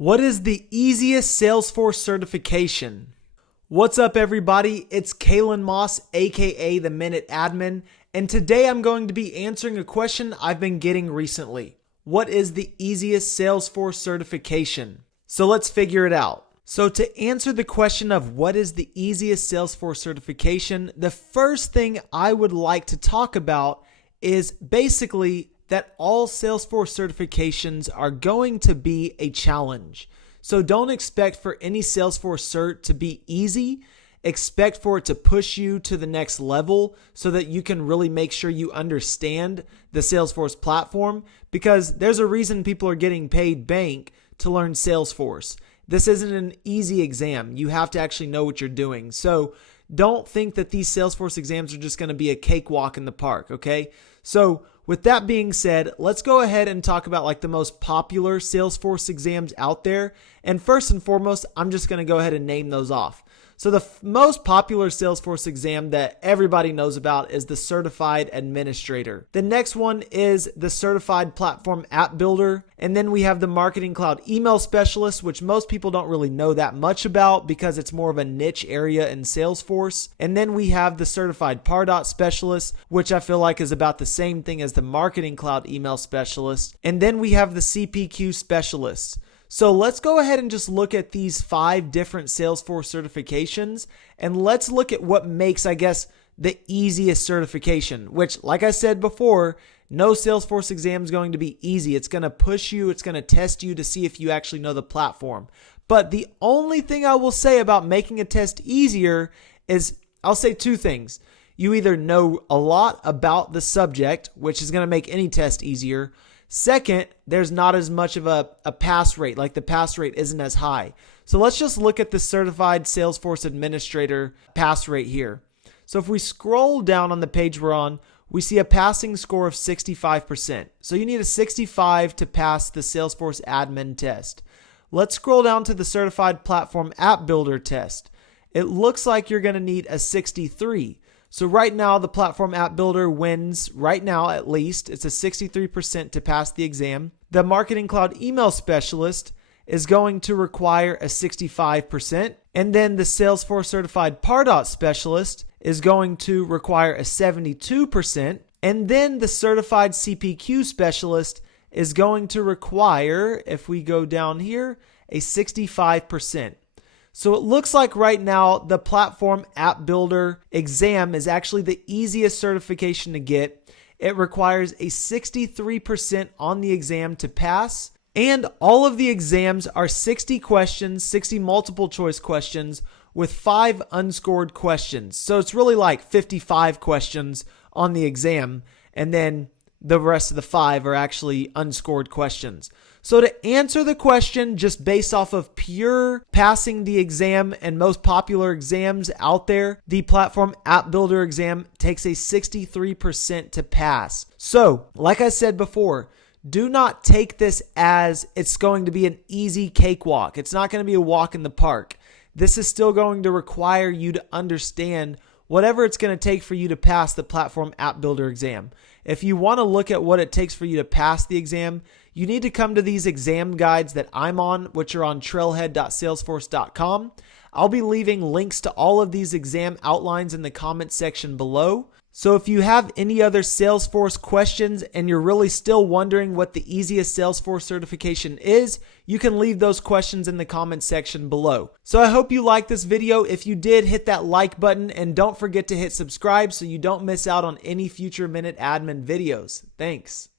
What is the easiest Salesforce certification? What's up, everybody? It's Kalen Moss, aka the MinuteAdmin, and today I'm going to be answering a question I've been getting recently. What is the easiest Salesforce certification? So let's figure it out. So to answer the question of what is the easiest Salesforce certification, the first thing I would like to talk about is basically that all Salesforce certifications are going to be a challenge. So don't expect for any Salesforce cert to be easy. Expect for it to push you to the next level so that you can really make sure you understand the Salesforce platform, because there's a reason people are getting paid bank to learn Salesforce. This isn't an easy exam. You have to actually know what you're doing. So don't think that these Salesforce exams are just going to be a cakewalk in the park, okay? So with that being said, let's go ahead and talk about like the most popular Salesforce exams out there. And first and foremost, I'm just going to go ahead and name those off. So the most popular Salesforce exam that everybody knows about is the Certified Administrator. The next one is the Certified Platform App Builder. And then we have the Marketing Cloud Email Specialist, which most people don't really know that much about because it's more of a niche area in Salesforce. And then we have the Certified Pardot Specialist, which I feel like is about the same thing as the Marketing Cloud Email Specialist. And then we have the CPQ Specialist. So let's go ahead and just look at these 5 different Salesforce certifications, and let's look at what makes, I guess, the easiest certification, which, like I said before, no Salesforce exam is going to be easy. It's going to push you. It's going to test you to see if you actually know the platform. But the only thing I will say about making a test easier is I'll say 2 things. You either know a lot about the subject, which is going to make any test easier. Second, there's not as much of a pass rate, like the pass rate isn't as high. So let's just look at the Certified Salesforce Administrator pass rate here. So if we scroll down on the page we're on, we see a passing score of 65%. So you need a 65 to pass the Salesforce admin test. Let's scroll down to the Certified Platform App Builder test. It looks like you're going to need a 63. So right now, the Platform App Builder wins, right now at least. It's a 63% to pass the exam. The Marketing Cloud Email Specialist is going to require a 65%. And then the Salesforce Certified Pardot Specialist is going to require a 72%. And then the Certified CPQ Specialist is going to require, if we go down here, a 65%. So it looks like right now the Platform App Builder exam is actually the easiest certification to get. It requires a 63% on the exam to pass. And all of the exams are 60 questions, 60 multiple choice questions with 5 unscored questions. So it's really like 55 questions on the exam, and then the rest of the 5 are actually unscored questions. So to answer the question just based off of pure passing the exam and most popular exams out there, the Platform App Builder exam takes a 63% to pass. So, like I said before, do not take this as it's going to be an easy cakewalk. It's not going to be a walk in the park. This is still going to require you to understand whatever it's going to take for you to pass the Platform App Builder exam. If you want to look at what it takes for you to pass the exam, you need to come to these exam guides that I'm on, which are on trailhead.salesforce.com. I'll be leaving links to all of these exam outlines in the comment section below. So if you have any other Salesforce questions and you're really still wondering what the easiest Salesforce certification is, you can leave those questions in the comment section below. So I hope you liked this video. If you did, hit that like button and don't forget to hit subscribe so you don't miss out on any future MinuteAdmin videos. Thanks.